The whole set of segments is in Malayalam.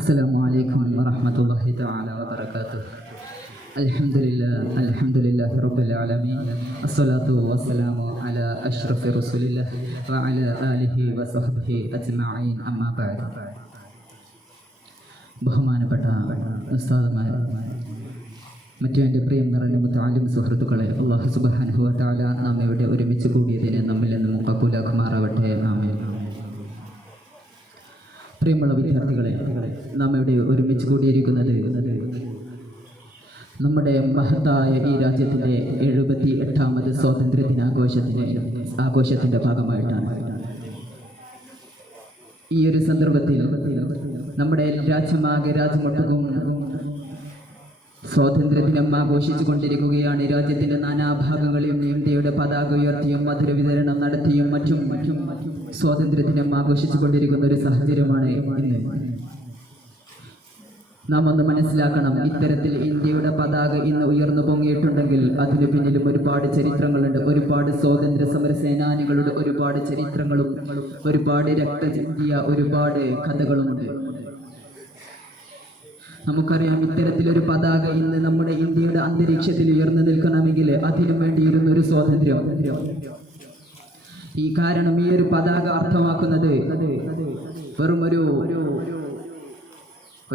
Assalamualaikum warahmatullahi ta'ala wabarakatuh. Alhamdulillah Rabbil alamin. Assalatu wassalamu ala ashrafir rasulillah wa ala alihi wa sahbihi ajma'in, amma ba'd. ബഹുമാനപ്പെട്ട ഉസ്താദുമാർ, മറ്റു എൻ്റെ പ്രിയം നിറഞ്ഞ മുത്തആലിം സുഹൃത്തുക്കളെ, അല്ലാഹു സുബ്ഹാനഹു വ തആല നാം ഇവിടെ ഒരുമിച്ച് കൂടിയതിനെ നമ്മിൽ നിന്നും കബൂലാക്കുമാറാവട്ടെ. ആമീൻ. പ്രിയമുള്ള വിദ്യാർത്ഥികളെ, നാം ഇവിടെ ഒരുമിച്ച് കൂടിയിരിക്കുന്നത് നമ്മുടെ മഹത്തായ ഈ രാജ്യത്തിൻ്റെ 78ാമത് സ്വാതന്ത്ര്യ ദിനാഘോഷത്തിൻ്റെ ഭാഗമായിട്ടാണ്. ഈ ഒരു സന്ദർഭത്തിൽ നമ്മുടെ രാജ്യമാകെ രാജ്യമൊട്ടുക്കും സ്വാതന്ത്ര്യദിനം ആഘോഷിച്ചു കൊണ്ടിരിക്കുകയാണ്. രാജ്യത്തിൻ്റെ നാനാഭാഗങ്ങളിലും ഇന്ത്യയുടെ പതാക ഉയർത്തിയും മധുര വിതരണം നടത്തിയും മറ്റും സ്വാതന്ത്ര്യദിനം ആഘോഷിച്ചു കൊണ്ടിരിക്കുന്ന ഒരു സാഹചര്യമാണ് ഇന്ന്. നാം ഒന്ന് മനസ്സിലാക്കണം, ഇത്തരത്തിൽ ഇന്ത്യയുടെ പതാക ഇന്ന് ഉയർന്നു പൊങ്ങിയിട്ടുണ്ടെങ്കിൽ അതിന് പിന്നിലും ഒരുപാട് ചരിത്രങ്ങളുണ്ട്. ഒരുപാട് സ്വാതന്ത്ര്യ സമര സേനാനികളുടെ ഒരുപാട് ചരിത്രങ്ങളും ഒരുപാട് രക്തചിന്തിയ ഒരുപാട് കഥകളുമുണ്ട്. നമുക്കറിയാം, ഇത്തരത്തിലൊരു പതാക ഇന്ന് നമ്മുടെ ഇന്ത്യയുടെ അന്തരീക്ഷത്തിൽ ഉയർന്നു നിൽക്കണമെങ്കിൽ അതിനു വേണ്ടിയിരുന്നൊരു സ്വാതന്ത്ര്യം. ഈ കാരണം ഈ ഒരു പതാക അർത്ഥമാക്കുന്നത് വെറും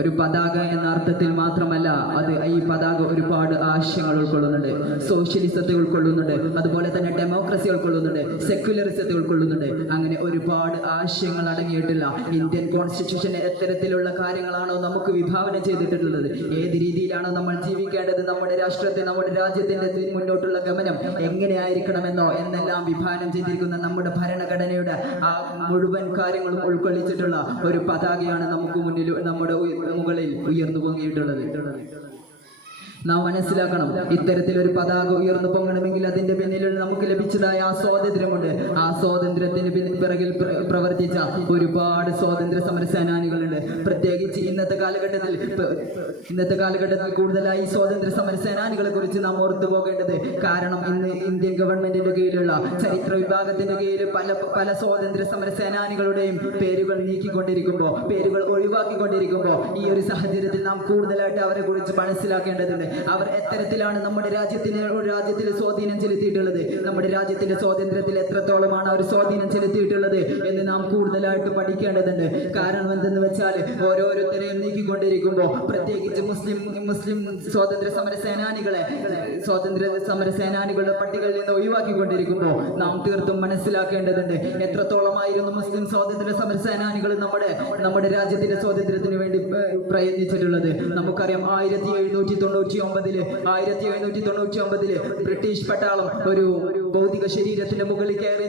ഒരു പതാക എന്ന അർത്ഥത്തിൽ മാത്രമല്ല, അത് ഈ പതാക ഒരുപാട് ആശയങ്ങൾ ഉൾക്കൊള്ളുന്നുണ്ട്. സോഷ്യലിസത്തെ ഉൾക്കൊള്ളുന്നുണ്ട്, അതുപോലെ തന്നെ ഡെമോക്രസി ഉൾക്കൊള്ളുന്നുണ്ട്, സെക്യുലറിസത്തെ ഉൾക്കൊള്ളുന്നുണ്ട്. അങ്ങനെ ഒരുപാട് ആശയങ്ങൾ അടങ്ങിയിട്ടുള്ള ഇന്ത്യൻ കോൺസ്റ്റിറ്റ്യൂഷൻ എത്തരത്തിലുള്ള കാര്യങ്ങളാണോ നമുക്ക് വിഭാവന ചെയ്തിട്ടുള്ളത്, ഏത് രീതിയിലാണോ നമ്മൾ ജീവിക്കേണ്ടത്, നമ്മുടെ രാഷ്ട്രത്തെ നമ്മുടെ രാജ്യത്തിൻ്റെ മുന്നോട്ടുള്ള ഗമനം എങ്ങനെയായിരിക്കണമെന്നോ എന്നെല്ലാം വിഭാവനം ചെയ്തിരിക്കുന്ന നമ്മുടെ ഭരണഘടനയുടെ ആ മുഴുവൻ കാര്യങ്ങളും ഉൾക്കൊള്ളിച്ചിട്ടുള്ള ഒരു പതാകയാണ് നമുക്ക് മുന്നിൽ നമ്മുടെ മുകളിൽ ഉയർന്നു പൊങ്ങിയിട്ടുള്ളത്. നാം മനസ്സിലാക്കണം, ഇത്തരത്തിലൊരു പതാക ഉയർന്നു പൊങ്ങണമെങ്കിൽ അതിന്റെ പിന്നിൽ നമുക്ക് ലഭിച്ചതായ ആ സ്വാതന്ത്ര്യമുണ്ട്. ആ സ്വാതന്ത്ര്യത്തിന് പിറകിൽ പ്രവർത്തിച്ച ഒരുപാട് സ്വാതന്ത്ര്യ സമര സേനാനികളുണ്ട്. പ്രത്യേകിച്ച് ഇന്നത്തെ കാലഘട്ടത്തിൽ കൂടുതലായി സ്വാതന്ത്ര്യ സമര സേനാനികളെ കുറിച്ച് നാം ഓർത്തു പോകേണ്ടത്. കാരണം ഇന്ന് ഇന്ത്യൻ ഗവൺമെന്റിന്റെ കീഴിലുള്ള ചരിത്ര വിഭാഗത്തിന്റെ കീഴിൽ പല സ്വാതന്ത്ര്യ സമര സേനാനികളുടെയും പേരുകൾ നീക്കിക്കൊണ്ടിരിക്കുമ്പോൾ, പേരുകൾ ഒഴിവാക്കിക്കൊണ്ടിരിക്കുമ്പോൾ, ഈ ഒരു സാഹചര്യത്തിൽ നാം കൂടുതലായിട്ട് അവരെ കുറിച്ച് മനസ്സിലാക്കേണ്ടതുണ്ട്. അവർ എത്തരത്തിലാണ് നമ്മുടെ രാജ്യത്തിൽ സ്വാധീനം ചെലുത്തിയിട്ടുള്ളത്, നമ്മുടെ രാജ്യത്തിന്റെ സ്വാതന്ത്ര്യത്തിൽ എത്രത്തോളമാണ് അവർ സ്വാധീനം ചെലുത്തിയിട്ടുള്ളത് എന്ന് നാം കൂടുതലായിട്ട് പഠിക്കേണ്ടതുണ്ട്. കാരണം എന്തെന്ന് വെച്ചാൽ, ഓരോരുത്തരെയും നീക്കിക്കൊണ്ടിരിക്കുമ്പോൾ, പ്രത്യേകിച്ച് മുസ്ലിം സ്വാതന്ത്ര്യ സമര സേനാനികളുടെ പട്ടികയിൽ നിന്ന് ഒഴിവാക്കിക്കൊണ്ടിരിക്കുമ്പോൾ നാം തീർത്തും മനസ്സിലാക്കേണ്ടതുണ്ട് എത്രത്തോളമായിരുന്നു മുസ്ലിം സ്വാതന്ത്ര്യ സമര സേനാനികൾ നമ്മുടെ രാജ്യത്തിന്റെ സ്വാതന്ത്ര്യത്തിന് വേണ്ടി പ്രയത്നിച്ചിട്ടുള്ളത്. നമുക്കറിയാം, 1799 ബ്രിട്ടീഷ് പട്ടാളം ഒരു ഭൗതിക ശരീരത്തിന്റെ മുകളിൽ കയറി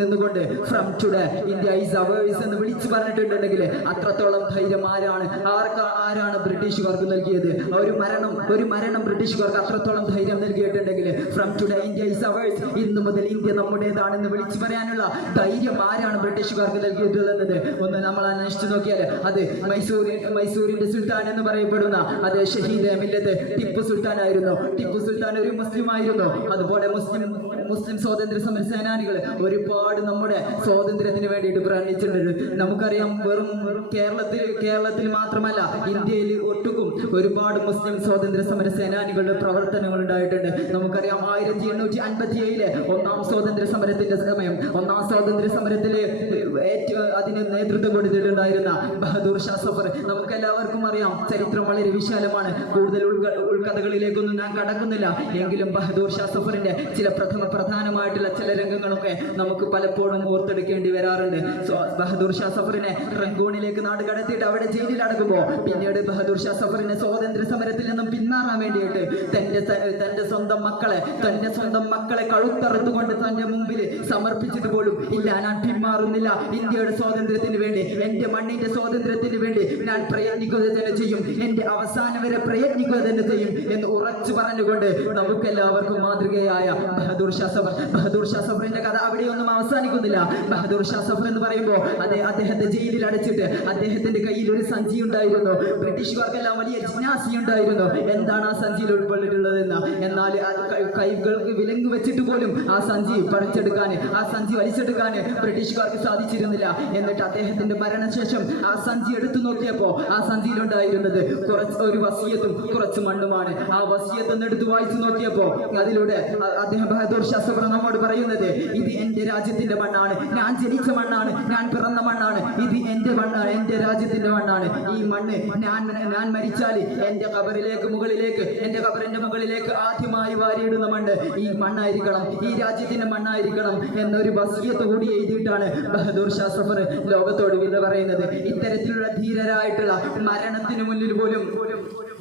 നിന്നുകൊണ്ട് from today India is hours എന്ന് വിളിച്ചു പറഞ്ഞിട്ടുണ്ടെങ്കിൽ അത്രത്തോളം ധൈര്യം ആരാണ് ബ്രിട്ടീഷുകാർക്ക് നൽകിയത്? ഒരു മരണം ബ്രിട്ടീഷുകാർക്ക് അത്രത്തോളം ധൈര്യം നൽകിയിട്ടുണ്ടെങ്കിൽ from today India is hours, ഇന്നു മുതൽ ഇന്ത്യ നമ്മുടേതാണെന്ന് വിളിച്ചു പറയാനുള്ള ധൈര്യം ആരാണ് ബ്രിട്ടീഷുകാർക്ക് നൽകിയിട്ടുള്ളത്? ഒന്ന് നമ്മൾ അന്വേഷിച്ചു നോക്കിയാൽ അത് മൈസൂരിന്റെ സുൽത്താൻ എന്ന് പറയപ്പെടുന്ന അത് ഷഹീദ് മില്ലത്ത് ടിപ്പു സുൽത്താൻ ആയിരുന്നു. ടിപ്പു സുൽത്താൻ ഒരു മുസ്ലിം ആയിരുന്നു. അതുപോലെ മുസ്ലിം സ്വാതന്ത്ര്യ സമര സേനാനികൾ ഒരുപാട് നമ്മുടെ സ്വാതന്ത്ര്യത്തിന് വേണ്ടിയിട്ട് പ്രയത്നിച്ചിട്ടുണ്ട്. നമുക്കറിയാം, വെറും കേരളത്തിൽ മാത്രമല്ല, ഇന്ത്യയിൽ ഒട്ടുക്കും ഒരുപാട് മുസ്ലിം സ്വാതന്ത്ര്യ സമര സേനാനികളുടെ പ്രവർത്തനങ്ങൾ ഉണ്ടായിട്ടുണ്ട്. നമുക്കറിയാം, 1857 ഒന്നാം സ്വാതന്ത്ര്യ സമരത്തിന്റെ സമയം, ഒന്നാം സ്വാതന്ത്ര്യ സമരത്തിൽ അതിന് നേതൃത്വം കൊടുത്തിട്ടുണ്ടായിരുന്ന ബഹദൂർ ഷാ സഫർ. നമുക്കെല്ലാവർക്കും അറിയാം, ചരിത്രം വളരെ വിശാലമാണ്. കൂടുതൽ ഉൾക്കഥകളിലേക്കൊന്നും ഞാൻ കടക്കുന്നില്ല. എങ്കിലും ബഹദൂർ ഷാ സഫറിന്റെ ചില പ്രധാനമായിട്ടുള്ള ചില രംഗങ്ങളൊക്കെ നമുക്ക് പലപ്പോഴും ഓർത്തെടുക്കേണ്ടി വരാറുണ്ട്. ബഹദൂർ ഷാ സഫറിനെ റംഗൂണിലേക്ക് നാട് കടത്തിയിട്ട് അവിടെ ജയിലിൽ അടക്കുമ്പോൾ പിന്നീട് ബഹദൂർ ഷാ സഫറിനെ സ്വാതന്ത്ര്യ സമരത്തിൽ നിന്നും പിന്മാറാൻ വേണ്ടിയിട്ട് തന്റെ സ്വന്തം മക്കളെ കഴുത്തറുത്തുകൊണ്ട് തന്റെ മുമ്പിൽ സമർപ്പിച്ചിട്ട് പോലും, ഇല്ല, ഞാൻ പിന്മാറുന്നില്ല, ഇന്ത്യയുടെ സ്വാതന്ത്ര്യത്തിന് വേണ്ടി, എന്റെ മണ്ണിന്റെ സ്വാതന്ത്ര്യത്തിന് വേണ്ടി ഞാൻ പ്രയത്നിക്കുക തന്നെ ചെയ്യും, എന്റെ അവസാനം വരെ പ്രയത്നിക്കുക തന്നെ ചെയ്യും എന്ന് ഉറച്ചു പറഞ്ഞുകൊണ്ട് നമുക്കെല്ലാവർക്കും മാതൃകയായ ബഹദൂർ ഷാ സഫറിന്റെ കഥ അവിടെയൊന്നും അവസാനിക്കുന്നില്ല. ബഹദൂർ ഷാ സഫർ എന്ന് പറയുമ്പോൾ അദ്ദേഹത്തെ ജയിലിൽ അടച്ചിട്ട് അദ്ദേഹത്തിന്റെ കയ്യിൽ ഒരു സഞ്ചി ഉണ്ടായിരുന്നു. ബ്രിട്ടീഷുകാർക്കെല്ലാം വലിയ ജിജ്ഞാസ ഉണ്ടായിരുന്നു എന്താണ് ആ സഞ്ചിയിൽ ഉൾപ്പെട്ടിട്ടുള്ളതെന്ന്. എന്നാൽ കൈകൾക്ക് വിലങ്ങ് വെച്ചിട്ട് പോലും ആ സഞ്ചി വലിച്ചെടുക്കാൻ ബ്രിട്ടീഷുകാർക്ക് സാധിച്ചിരുന്നില്ല. എന്നിട്ട് അദ്ദേഹത്തിന്റെ മരണശേഷം ആ സഞ്ചി എടുത്തു നോക്കിയപ്പോ ആ സഞ്ചിയിലുണ്ടായിരുന്നത് ഒരു വസിയത്തും കുറച്ച് മണ്ണുമാണ്. ആ വസിയത്ത് എടുത്ത് വായിച്ചു നോക്കിയപ്പോ അതിലൂടെ അദ്ദേഹം ബഹദൂർ ഷാ സഫർ നമ്മോട് പറയുന്നത്, ഇത് എന്റെ രാജ്യത്തിന്റെ മണ്ണാണ്, ഞാൻ ജനിച്ച മണ്ണാണ്, ഞാൻ പിറന്ന മണ്ണാണ്, ഇത് എന്റെ മണ്ണാണ്, എന്റെ രാജ്യത്തിന്റെ മണ്ണാണ്. ഈ മണ്ണ് ഞാൻ മരിച്ചാൽ എന്റെ ഖബറിന്റെ മുകളിലേക്ക് ആദ്യമായി വാരിയിടുന്ന മണ്ണ് ഈ മണ്ണായിരിക്കണം, ഈ രാജ്യത്തിന്റെ മണ്ണായിരിക്കണം എന്നൊരു വസിയത്ത് കൂടി എഴുതിയിട്ടാണ് ബഹദൂർ ഷാ സഫർ ലോകത്തോട് വിട പറയുന്നത്. ഇത്തരത്തിലുള്ള ധീരരായിട്ടുള്ള മരണത്തിന് മുന്നിൽ പോലും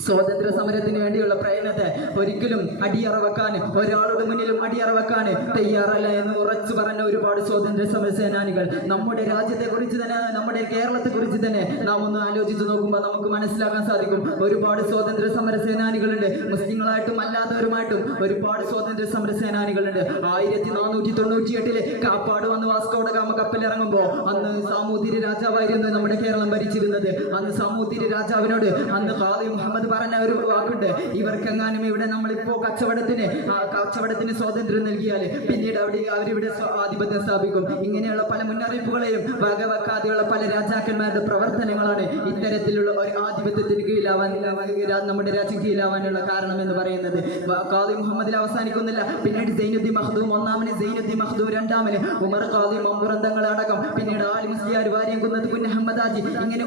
സ്വാതന്ത്ര്യ സമരത്തിന് വേണ്ടിയുള്ള പ്രയത്നത്തെ ഒരിക്കലും അടിയറവെക്കാൻ, ഒരാളുടെ മുന്നിലും അടിയറവെക്കാൻ തയ്യാറല്ല എന്ന് ഉറച്ചു പറഞ്ഞ ഒരുപാട് സ്വാതന്ത്ര്യ സമര സേനാനികൾ നമ്മുടെ രാജ്യത്തെ കുറിച്ച് തന്നെ, നമ്മുടെ കേരളത്തെ കുറിച്ച് തന്നെ നാം ഒന്ന് ആലോചിച്ച് നോക്കുമ്പോൾ നമുക്ക് മനസ്സിലാക്കാൻ സാധിക്കും. ഒരുപാട് സ്വാതന്ത്ര്യ സമര സേനാനികളുണ്ട്, മുസ്ലിങ്ങളായിട്ടും അല്ലാത്തവരുമായിട്ടും ഒരുപാട് സ്വാതന്ത്ര്യ സമര സേനാനികളുണ്ട്. 1498 കാപ്പാട് വന്ന് വാസ്കോ ഡ ഗാമ കപ്പലിറങ്ങുമ്പോൾ അന്ന് സാമൂതിരി രാജാവായിരുന്നു നമ്മുടെ കേരളം ഭരിച്ചിരുന്നത്. അന്ന് സാമൂതിരി രാജാവിനോട് അന്ന് ഖാദി മുഹമ്മദ് പറഞ്ഞ ഒരു വാക്കുണ്ട്, ഇവർക്കെങ്ങാനും ഇവിടെ നമ്മളിപ്പോ കച്ചവടത്തിന് സ്വാതന്ത്ര്യം നൽകിയാൽ പിന്നീട് അവരിവിടെ ആധിപത്യം സ്ഥാപിക്കും. ഇങ്ങനെയുള്ള പല മുന്നറിയിപ്പുകളെയും വകവെക്കാതെയുള്ള പല രാജാക്കന്മാരുടെ പ്രവർത്തനങ്ങളാണ് ഇത്തരത്തിലുള്ള ഒരു ആധിപത്യത്തിന് കീഴിലാവാൻ, നമ്മുടെ രാജ്യം കീഴിലാവാനുള്ള കാരണം എന്ന് പറയുന്നത്. ഖാദി മുഹമ്മദിൽ അവസാനിക്കുന്നില്ല. പിന്നീട് സൈനുദ്ദീൻ മഖ്ദൂം ഒന്നാമന്, സൈനുദ്ദീൻ മഖ്ദൂം രണ്ടാമന്, ഉമർ ഖാദി മമ്പുറന്തങ്ങൾ അടക്കം, പിന്നീട് ആലി മുസ്ലിയാർ, വാര്യംകുന്നത്ത് കുഞ്ഞഹമ്മദാജി, ഇങ്ങനെ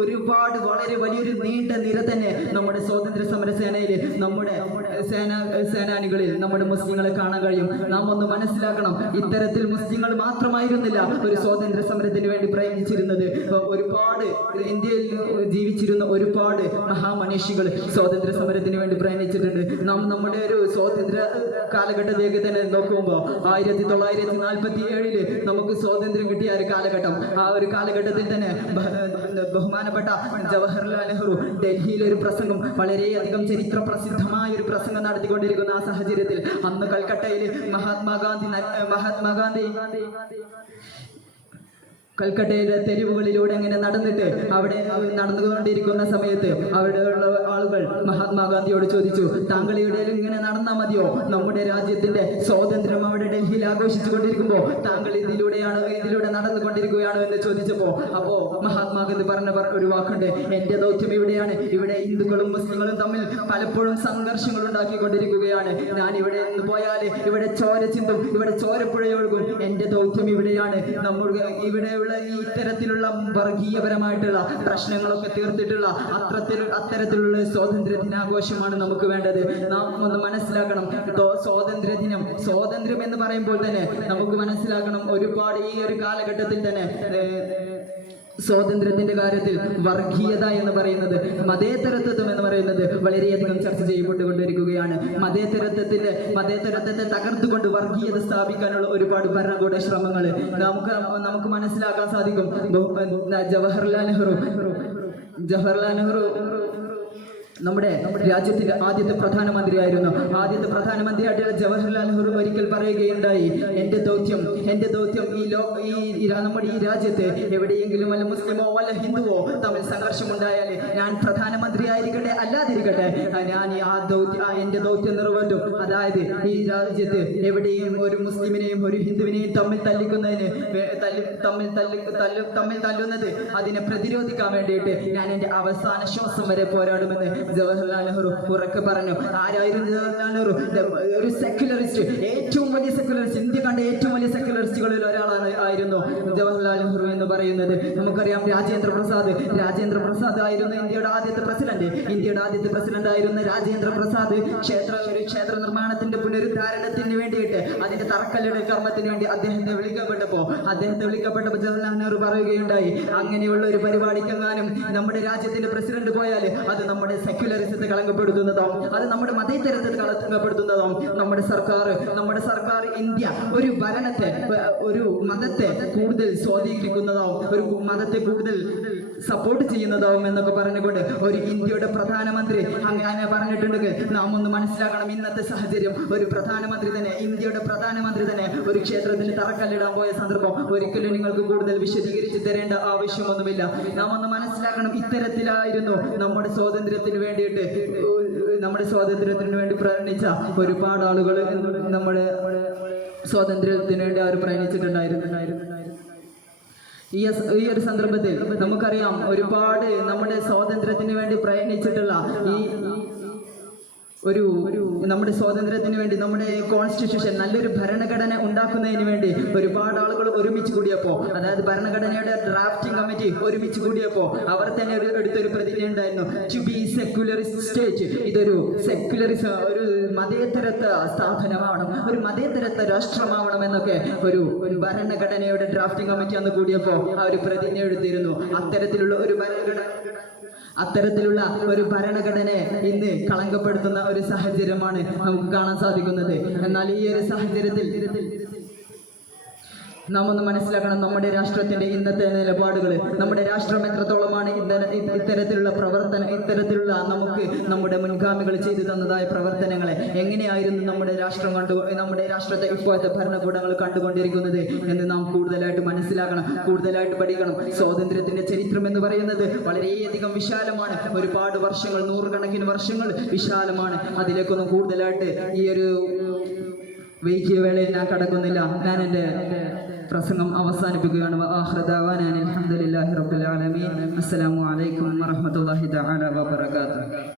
ഒരുപാട് വളരെ വലിയൊരു നീണ്ട നിര തന്നെ നമ്മുടെ സ്വാതന്ത്ര്യ സമര സേനയിൽ, നമ്മുടെ സേനാനികളിൽ നമ്മുടെ മുസ്ലിങ്ങളെ കാണാൻ കഴിയും. നാം ഒന്ന് മനസ്സിലാക്കണം, ഇത്തരത്തിൽ മുസ്ലിങ്ങൾ മാത്രമായിരുന്നില്ല ഒരു സ്വാതന്ത്ര്യ സമരത്തിന് വേണ്ടി പ്രയത്നിച്ചിരുന്നത്. ഒരുപാട് ഇന്ത്യയിൽ ജീവിച്ചിരുന്ന ഒരുപാട് മഹാമനുഷ്യകൾ സ്വാതന്ത്ര്യ സമരത്തിന് വേണ്ടി പ്രയത്നിച്ചിട്ടുണ്ട്. നമ്മുടെ ഒരു സ്വാതന്ത്ര്യ കാലഘട്ടത്തേക്ക് തന്നെ നോക്കുമ്പോൾ 1947 നമുക്ക് സ്വാതന്ത്ര്യം കിട്ടിയ ഒരു കാലഘട്ടം. ആ ഒരു കാലഘട്ടത്തിൽ തന്നെ ബഹുമാനപ്പെട്ട ജവഹർലാൽ നെഹ്റു ഡൽഹിയിൽ ഒരു പ്രസംഗം, വളരെയധികം ചരിത്ര പ്രസിദ്ധമായ ഒരു പ്രസംഗം നടത്തിക്കൊണ്ടിരിക്കുന്ന ആ സാഹചര്യത്തിൽ അന്ന് കൽക്കട്ടയിൽ മഹാത്മാഗാന്ധി കൽക്കട്ടയിലെ തെരുവുകളിലൂടെ അങ്ങനെ അവിടെ നടന്നുകൊണ്ടിരിക്കുന്ന സമയത്ത് അവിടെയുള്ള ആളുകൾ മഹാത്മാഗാന്ധിയോട് ചോദിച്ചു, താങ്കൾ ഇവിടെ ഇങ്ങനെ നടന്നാൽ മതിയോ? നമ്മുടെ രാജ്യത്തിന്റെ സ്വാതന്ത്ര്യം അവിടെ ഡൽഹിയിൽ ആഘോഷിച്ചു കൊണ്ടിരിക്കുമ്പോൾ താങ്കൾ ഇതിലൂടെ നടന്നുകൊണ്ടിരിക്കുകയാണോ എന്ന് ചോദിച്ചപ്പോ മഹാത്മാഗാന്ധി പറഞ്ഞ ഒരു വാക്കുണ്ട്, എന്റെ ദൗത്യം ഇവിടെയാണ്, ഇവിടെ ഹിന്ദുക്കളും മുസ്ലിങ്ങളും തമ്മിൽ പലപ്പോഴും സംഘർഷങ്ങൾ ഉണ്ടാക്കിക്കൊണ്ടിരിക്കുകയാണ്. ഞാൻ ഇവിടെ നിന്ന് പോയാൽ ഇവിടെ ചോര ചിന്തും, ഇവിടെ ചോരപ്പുഴയൊഴുകും. എന്റെ ദൗത്യം ഇവിടെയാണ്. ഇവിടെയുള്ള ഈ ഇത്തരത്തിലുള്ള വർഗീയപരമായിട്ടുള്ള പ്രശ്നങ്ങളൊക്കെ തീർത്തിട്ടുള്ള അത്തരത്തിലുള്ള സ്വാതന്ത്ര്യ ദിനാഘോഷമാണ് നമുക്ക് വേണ്ടത്. നാം ഒന്ന് മനസ്സിലാക്കണം, സ്വാതന്ത്ര്യം എന്ന് പറയുമ്പോൾ തന്നെ നമുക്ക് മനസ്സിലാക്കണം, ഒരുപാട് ഈ ഒരു കാലഘട്ടത്തിൽ തന്നെ സ്വാതന്ത്ര്യത്തിന്റെ കാര്യത്തിൽ വർഗീയത എന്ന് പറയുന്നത്, മതേതരത്വം എന്ന് പറയുന്നത് വളരെയധികം ചർച്ച ചെയ്യപ്പെട്ടുകൊണ്ടിരിക്കുകയാണ്. മതേതരത്വത്തെ തകർത്തുകൊണ്ട് വർഗീയത സ്ഥാപിക്കാനുള്ള ഒരുപാട് ഭരണകൂട ശ്രമങ്ങൾ നമുക്ക് മനസ്സിലാക്കാൻ സാധിക്കും. ജവഹർലാൽ നെഹ്റു നമ്മുടെ രാജ്യത്തിന്റെ ആദ്യത്തെ പ്രധാനമന്ത്രിയായിരുന്നു. ആദ്യത്തെ പ്രധാനമന്ത്രിയായിട്ടുള്ള ജവഹർലാൽ നെഹ്റു ഒരിക്കൽ പറയുകയുണ്ടായി, എന്റെ ദൗത്യം നമ്മുടെ ഈ രാജ്യത്ത് എവിടെയെങ്കിലും വല്ല മുസ്ലിമോ വല്ല ഹിന്ദുവോ തമ്മിൽ സംഘർഷമുണ്ടായാൽ ഞാൻ പ്രധാനമന്ത്രി ആയിരിക്കട്ടെ അല്ലാതിരിക്കട്ടെ, ഞാൻ എന്റെ ദൗത്യം നിറവേറ്റും. അതായത് ഈ രാജ്യത്ത് എവിടെയും ഒരു മുസ്ലിമിനെയും ഒരു ഹിന്ദുവിനെയും തമ്മിൽ തല്ലുന്നത് അതിനെ പ്രതിരോധിക്കാൻ വേണ്ടിയിട്ട് ഞാൻ എന്റെ അവസാന ശ്വാസം വരെ പോരാടുമെന്ന് ജവഹർലാൽ നെഹ്റു ഉറക്കെ പറഞ്ഞു. ആരായിരുന്നു ജവഹർലാൽ നെഹ്റു? ഒരു സെക്യുലറിസ്റ്റ്, ഏറ്റവും വലിയ സെക്യുലറിസ്റ്റ്, ഇന്ത്യ കണ്ട ഏറ്റവും വലിയ സെക്യുലറിസ്റ്റുകളിൽ ഒരാളായിരുന്നു ജവഹർലാൽ നെഹ്റു എന്ന് പറയുന്നത്. നമുക്കറിയാം, രാജേന്ദ്ര പ്രസാദ് ആയിരുന്നു ഇന്ത്യയുടെ ആദ്യത്തെ പ്രസിഡന്റ് ആയിരുന്ന രാജേന്ദ്ര പ്രസാദ് ക്ഷേത്ര നിർമ്മാണത്തിന്റെ പുനരുദ്ധാരണത്തിന് വേണ്ടിയിട്ട്, അതിന്റെ തറക്കല്ലിടൽ കർമ്മത്തിന് വേണ്ടി അദ്ദേഹത്തെ വിളിക്കപ്പെട്ടപ്പോൾ ജവഹർലാൽ നെഹ്റു പറയുകയുണ്ടായി, അങ്ങനെയുള്ള ഒരു പരിപാടിക്കെങ്ങാനും നമ്മുടെ രാജ്യത്തിന്റെ പ്രസിഡന്റ് പോയാൽ അത് നമ്മുടെ സെക്യുലറിസത്തെ കളങ്കപ്പെടുത്തുന്നതോ, അത് നമ്മുടെ മതേതരത്തെ കളങ്കപ്പെടുത്തുന്നതോ, നമ്മുടെ സർക്കാർ ഇന്ത്യ ഒരു മതത്തെ കൂടുതൽ സ്വാധീനിക്കുന്നതോ, ഒരു മതത്തെ കൂടുതൽ സപ്പോർട്ട് ചെയ്യുന്നതാവും എന്നൊക്കെ പറഞ്ഞുകൊണ്ട് ഒരു ഇന്ത്യയുടെ പ്രധാനമന്ത്രി അങ്ങനെ പറഞ്ഞിട്ടുണ്ടെങ്കിൽ നാം ഒന്ന് മനസ്സിലാക്കണം. ഇന്നത്തെ സാഹചര്യം ഒരു പ്രധാനമന്ത്രി തന്നെ, ഇന്ത്യയുടെ പ്രധാനമന്ത്രി തന്നെ ഒരു ക്ഷേത്രത്തിന് തറക്കല്ലിടാൻ പോയ സന്ദർഭം ഒരിക്കലും നിങ്ങൾക്ക് കൂടുതൽ വിശദീകരിച്ച് തരേണ്ട ആവശ്യമൊന്നുമില്ല. നാം ഒന്ന് മനസ്സിലാക്കണം, ഇത്തരത്തിലായിരുന്നു നമ്മുടെ സ്വാതന്ത്ര്യത്തിന് വേണ്ടി പ്രയത്നിച്ച ഒരുപാട് ആളുകൾ നമ്മുടെ സ്വാതന്ത്ര്യത്തിന് വേണ്ടി അവർ പ്രയത്നിച്ചിട്ടുണ്ടായിരുന്നു. ഈ ഒരു സന്ദർഭത്തിൽ നമുക്കറിയാം, ഒരുപാട് നമ്മുടെ സ്വാതന്ത്ര്യത്തിന് വേണ്ടി പ്രയത്നിച്ചിട്ടുള്ള നമ്മുടെ സ്വാതന്ത്ര്യത്തിന് വേണ്ടി, നമ്മുടെ കോൺസ്റ്റിറ്റ്യൂഷൻ, നല്ലൊരു ഭരണഘടന ഉണ്ടാക്കുന്നതിന് വേണ്ടി ഒരുപാട് ആളുകൾ ഒരുമിച്ച് കൂടിയപ്പോൾ, അതായത് ഭരണഘടനയുടെ ഡ്രാഫ്റ്റിംഗ് കമ്മിറ്റി ഒരുമിച്ച് കൂടിയപ്പോൾ അവർ തന്നെ എടുത്തൊരു പ്രതിജ്ഞ ഉണ്ടായിരുന്നു, ടു ബി സെക്യുലറിസ്റ്റ് സ്റ്റേറ്റ്. ഇതൊരു സെക്യുലറിസം, ഒരു മതേതരത്വ സ്ഥാപനമാവണം, ഒരു മതേതരത്വ രാഷ്ട്രമാവണം എന്നൊക്കെ ഒരു ഭരണഘടനയുടെ ഡ്രാഫ്റ്റിംഗ് കമ്മിറ്റി അന്ന് കൂടിയപ്പോൾ ആ ഒരു പ്രതിജ്ഞ എടുത്തിരുന്നു. അത്തരത്തിലുള്ള ഒരു ഭരണഘടനയെ ഇന്ന് കളങ്കപ്പെടുത്തുന്ന ഒരു സാഹചര്യമാണ് നമുക്ക് കാണാൻ സാധിക്കുന്നത്. എന്നാൽ ഈ ഒരു സാഹചര്യത്തിൽ നാം ഒന്ന് മനസ്സിലാക്കണം, നമ്മുടെ രാഷ്ട്രത്തിന്റെ ഇന്നത്തെ നിലപാടുകൾ, നമ്മുടെ രാഷ്ട്രം എത്രത്തോളമാണ് ഇത്തരത്തിലുള്ള നമുക്ക് നമ്മുടെ മുൻഗാമികൾ ചെയ്തു തന്നതായ പ്രവർത്തനങ്ങളെ എങ്ങനെയായിരുന്നു നമ്മുടെ രാഷ്ട്രത്തെ ഇപ്പോഴത്തെ ഭരണകൂടങ്ങൾ കണ്ടുകൊണ്ടിരിക്കുന്നത് എന്ന് നാം കൂടുതലായിട്ട് മനസ്സിലാക്കണം, കൂടുതലായിട്ട് പഠിക്കണം. സ്വാതന്ത്ര്യത്തിന്റെ ചരിത്രം എന്ന് പറയുന്നത് വളരെയധികം വിശാലമാണ്. ഒരുപാട് വർഷങ്ങൾ, നൂറുകണക്കിന് വർഷങ്ങൾ വിശാലമാണ്. അതിലേക്കൊന്നും കൂടുതലായിട്ട് ഈ ഒരു വൈകിയ വേളയിൽ ഞാൻ കടക്കുന്നില്ല. ഞാൻ എൻ്റെ പ്രസംഗം അവസാനിപ്പിക്കുകയാണ്. അൽഹംദുലില്ലാഹി റബ്ബിൽ ആലമീൻ. അസ്സലാമു അലൈക്കും വറഹ്മത്തുള്ളാഹി തആല വബറകാതുഹു.